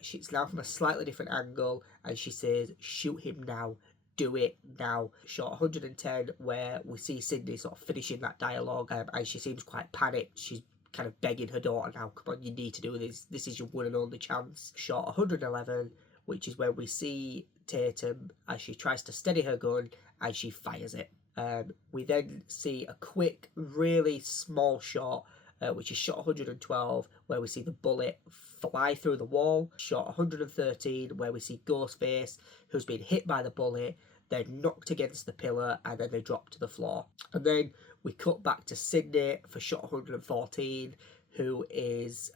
She's now from a slightly different angle, and she says, "Shoot him now. Do it now." Shot 110, where we see Sidney sort of finishing that dialogue, and she seems quite panicked. She's kind of begging her daughter now, "Come on, you need to do this. This is your one and only chance." Shot 111, which is where we see Tatum as she tries to steady her gun and she fires it. We then see a quick, really small shot, which is shot 112, where we see the bullet fly through the wall. Shot 113, where we see Ghostface, who's been hit by the bullet, they're knocked against the pillar, and then they drop to the floor. And then we cut back to Sidney for shot 114, who is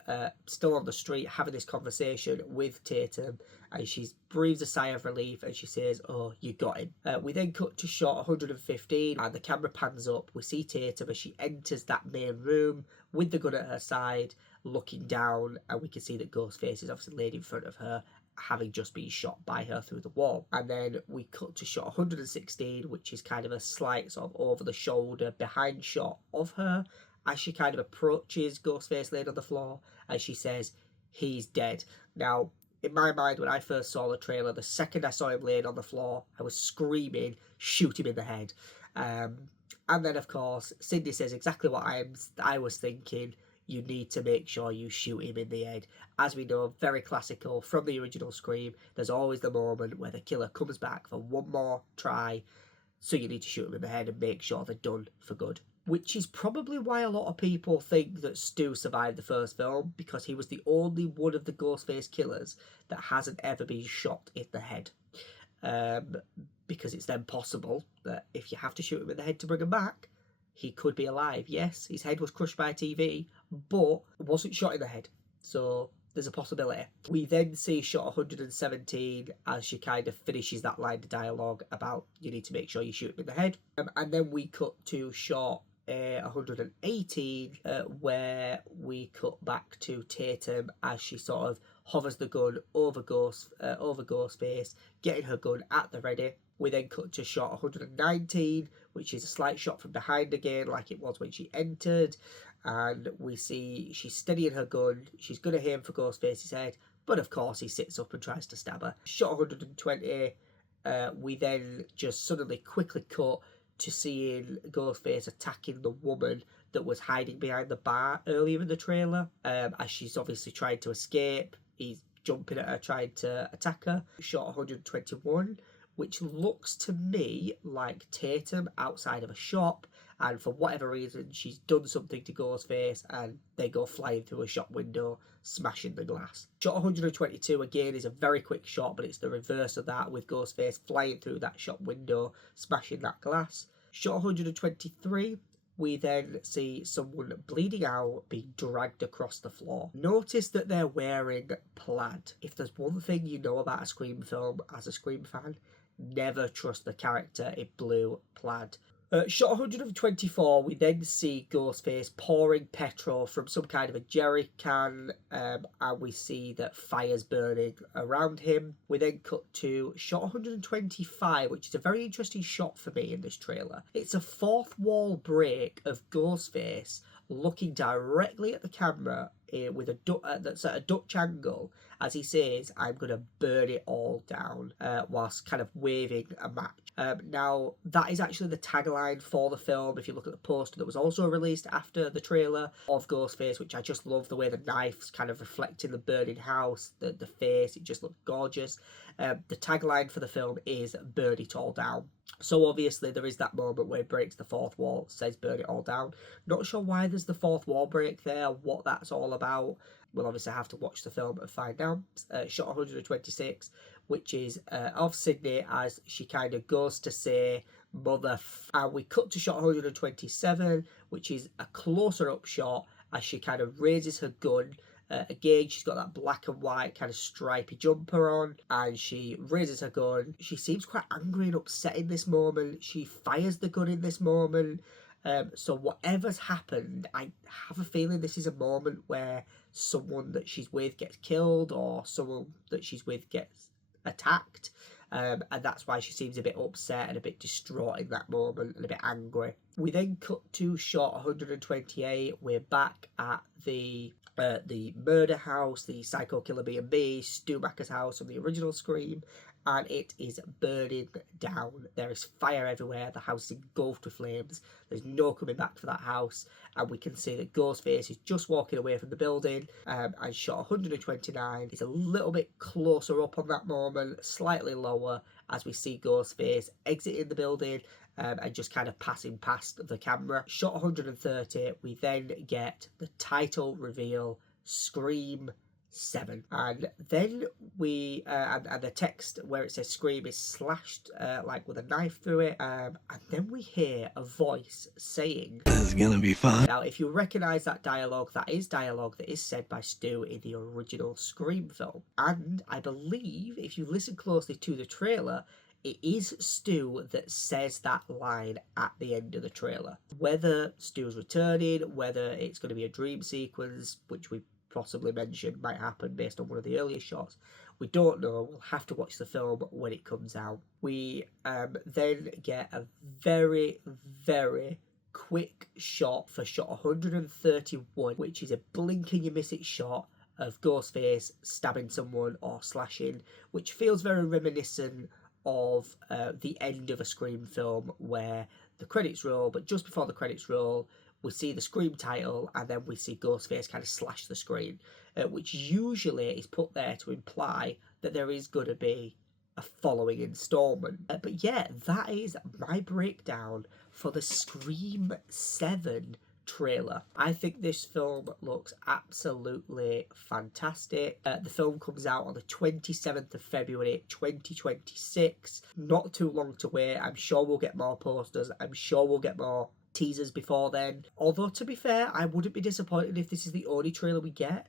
still on the street having this conversation with Tatum, and she breathes a sigh of relief and she says, "Oh, you got him." We then cut to shot 115, and the camera pans up. We see Tatum as she enters that main room with the gun at her side, looking down, and we can see that Ghostface is obviously laid in front of her, having just been shot by her through the wall. And then we cut to shot 116, which is kind of a slight sort of over the shoulder behind shot of her as she kind of approaches Ghostface laid on the floor, and she says, "He's dead." Now, in my mind, when I first saw the trailer, the second I saw him laid on the floor, I was screaming, "Shoot him in the head." And then, of course, Sidney says exactly what I was thinking. "You need to make sure you shoot him in the head." As we know, very classical from the original Scream, there's always the moment where the killer comes back for one more try, so you need to shoot him in the head and make sure they're done for good. Which is probably why a lot of people think that Stu survived the first film, because he was the only one of the Ghostface killers that hasn't ever been shot in the head. Because it's then possible that if you have to shoot him in the head to bring him back, he could be alive. Yes, his head was crushed by a TV, but wasn't shot in the head. So there's a possibility. We then see shot 117 as she kind of finishes that line of dialogue about you need to make sure you shoot him in the head. And then we cut to shot 118, where we cut back to Tatum as she sort of hovers the gun over Ghostface, getting her gun at the ready. We then cut to shot 119, which is a slight shot from behind again, like it was when she entered. And we see she's steadying her gun. She's going to aim for Ghostface's head, but of course he sits up and tries to stab her. Shot 120, we then just suddenly quickly cut to seeing Ghostface attacking the woman that was hiding behind the bar earlier in the trailer. As she's obviously trying to escape, he's jumping at her, trying to attack her. Shot 121, which looks to me like Tatum outside of a shop, and for whatever reason she's done something to Ghostface and they go flying through a shop window, smashing the glass. Shot 122 again is a very quick shot, but it's the reverse of that, with Ghostface flying through that shop window, smashing that glass. Shot 123, we then see someone bleeding out being dragged across the floor. Notice that they're wearing plaid. If there's one thing you know about a Scream film as a Scream fan, never trust the character in blue plaid. Shot 124, we then see Ghostface pouring petrol from some kind of a jerry can, and we see that fire's burning around him. We then cut to shot 125, which is a very interesting shot for me in this trailer. It's a fourth wall break of Ghostface looking directly at the camera with that's at a Dutch angle as he says, "I'm going to burn it all down," whilst kind of waving a match. Now, that is actually the tagline for the film. If you look at the poster that was also released after the trailer of Ghostface, which I just love the way the knife's kind of reflecting the burning house, the face, it just looks gorgeous. The tagline for the film is "Burn it all down." So obviously there is that moment where it breaks the fourth wall, says "burn it all down." Not sure why there's the fourth wall break there, what that's all about. We'll obviously have to watch the film and find out. Shot 126, which is of Sidney as she kind of goes to say "mother and we cut to shot 127, which is a closer up shot as she kind of raises her gun. Again, she's got that black and white kind of stripy jumper on, and she raises her gun. She seems quite angry and upset in this moment. She fires the gun in this moment. So whatever's happened, I have a feeling this is a moment where someone that she's with gets killed, or someone that she's with gets attacked. And that's why she seems a bit upset and a bit distraught in that moment and a bit angry. We then cut to shot 128. We're back at the murder house, the psycho killer B&B, Stu Macher's house from the original Scream, and it is burning down. There is fire everywhere. The house is engulfed with flames. There's no coming back for that house, and we can see that Ghostface is just walking away from the building, and shot 129 is a little bit closer up on that moment, slightly lower, as we see Ghostface exiting the building and just kind of passing past the camera. Shot 130, we then get the title reveal, Scream 7, and then we and the text where it says Scream is slashed like with a knife through it, and then we hear a voice saying, "This is gonna be fun." Now, if you recognise that dialogue that is said by Stu in the original Scream film, and I believe if you listen closely to the trailer, it is Stu that says that line at the end of the trailer. Whether Stu's returning, whether it's going to be a dream sequence, which we possibly mentioned might happen based on one of the earlier shots, we don't know. We'll have to watch the film when it comes out. We then get a very, very quick shot for shot 131, which is a blink and you miss it shot of Ghostface stabbing someone or slashing, which feels very reminiscent of the end of a Scream film where the credits roll, but just before the credits roll, we see the Scream title and then we see Ghostface kind of slash the screen, which usually is put there to imply that there is going to be a following installment. But yeah, that is my breakdown for the Scream 7 trailer. I think this film looks absolutely fantastic. The film comes out on the 27th of February 2026. Not too long to wait. I'm sure we'll get more posters. I'm sure we'll get more teasers before then. Although, to be fair, I wouldn't be disappointed if this is the only trailer we get,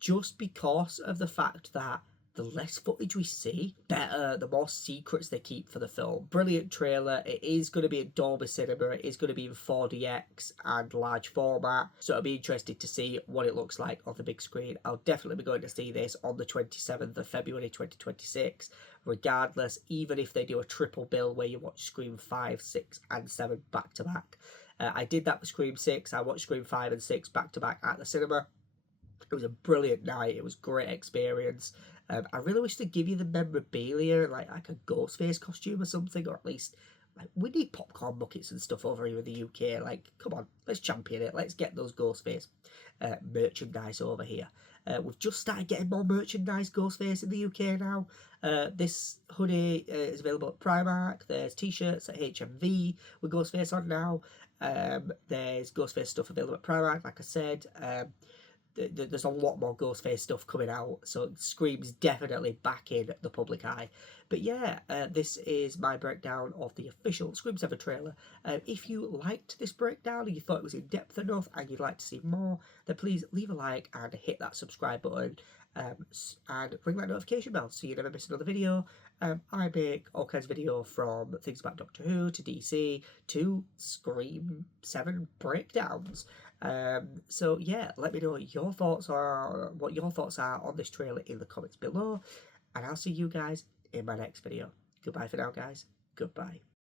just because of the fact that the less footage we see, better, the more secrets they keep for the film. Brilliant trailer. It is going to be in Dolby Cinema. It is going to be in 4DX and large format. So I'll be interested to see what it looks like on the big screen. I'll definitely be going to see this on the 27th of February 2026. Regardless, even if they do a triple bill where you watch Scream 5, 6 and 7 back to back. I did that with Scream 6. I watched Scream 5 and 6 back to back at the cinema. It was a brilliant night. It was a great experience. I really wish to give you the memorabilia, like a Ghostface costume or something, or at least, like, we need popcorn buckets and stuff over here in the UK. Like, come on, let's champion it. Let's get those Ghostface merchandise over here. We've just started getting more merchandise Ghostface in the UK now. This hoodie is available at Primark. There's t-shirts at HMV with Ghostface on now. There's Ghostface stuff available at Primark, like I said. there's a lot more Ghostface stuff coming out, so Scream's definitely back in the public eye. But yeah, this is my breakdown of the official Scream 7 trailer. If you liked this breakdown and you thought it was in depth enough and you'd like to see more, then please leave a like and hit that subscribe button, and ring that notification bell so you never miss another video. I make all kinds of video, from things about Doctor Who to DC to Scream 7 breakdowns. So yeah, let me know what your thoughts are on this trailer in the comments below, and I'll see you guys in my next video. Goodbye for now, guys. Goodbye.